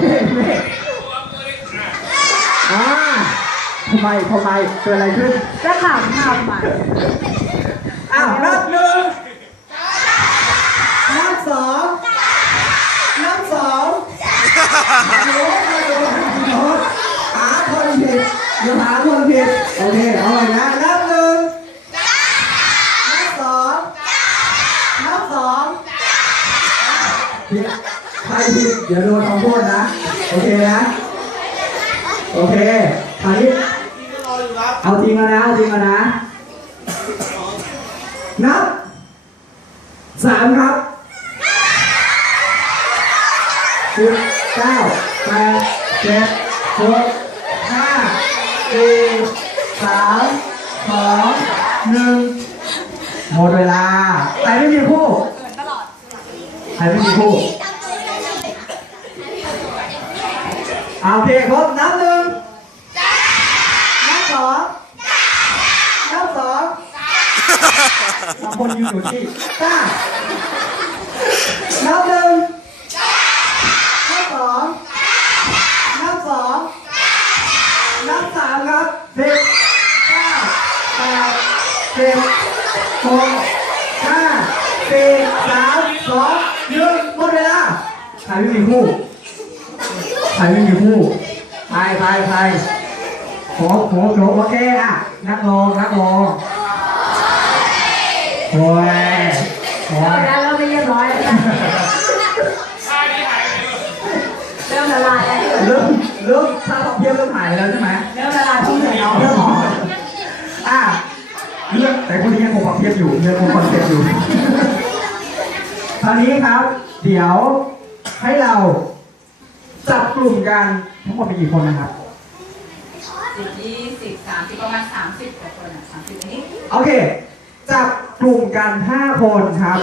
ฆเมฆอ่าทำไมทำไมเกิดอะไรขึ้นจะถามทำอะอ้าวนับหนึ่งนับสองนับสองโน้ตโน้ตหาคนผิดอย่าหาคนผิดโอเคเอาใหม่นะนับหนึ่งนับสองนับสอง ใครผิดเดี๋ยวโดนทำโทษนะ โอเคนะ โอเคคราวนี้เอาจริงแล้วนะ เอาจริงแล้วนะ นับสามครับสิบเก้าแปดเจ็ดหกห้าสี่สามสองหนึ่งหมดเวลา ใครไม่มีคู่ ใครไม่มีคู่ เอาโอเคครบนับหนึ่งนับสองนับสองบางคนยืนอยู่ที่เก้านับหนึ่งนับสองนับสองนับสามครับสิบเก้าแปดเจ็ดหกห้าสี่สามสองหนึ่งหมดเวลาใครไม่มีคู่ ใครไม่มีคู่ใครใครใครโหโหโหโอเคอะนักลงนักลงโอ้ยโอ้แล้วยนะเราไม่เรียบร้อยแล้วนะเริ่มละลายแล้วเริ่มเริ่มถ้าเราเพียบเริ่มหายแล้วใช่ไหมเริ่มละลายทุ่งใส่น้องเริ่มออกอะเรื่องแต่คนนี้ยังคงความเพียบอยู่ยังคงคอนเซ็ปต์อยู่คราวนี้ครับ เดี๋ยวให้เรา จับกลุ่มกันทั้งหมดเป็นกี่คนนะครับ สิบยี่สิบสามสิบประมาณสามสิบกว่าคนอะสามสิบนี้โอเค จับกลุ่มกัน 5 คนครับ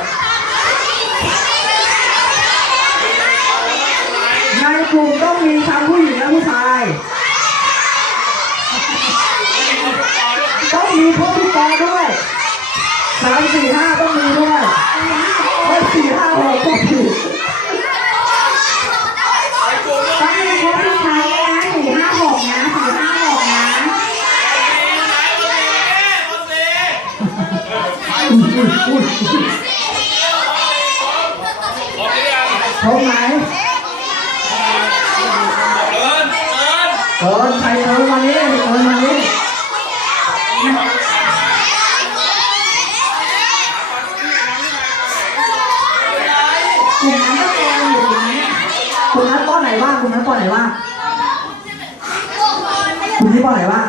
ในกลุ่มต้องมีทั้งผู้หญิงและผู้ชาย ต้องมีครบทุกปอด้วยสามสี่ห้าต้องมีด้วยไม่สี่ห้าหกก็ผิดต้องมีคนที่ใช้นะสี่ห้าหกนะสี่ห้าหกนะ ครบไหมเกินใครเกินมานี้เกินมานี้กลุ่มนั้นก็เต็มอยู่ตรงนี้คุณนัดป้อนไหนบ้างคุณนัดป้อนไหนบ้างคุณที่ป้อนไหนบ้าง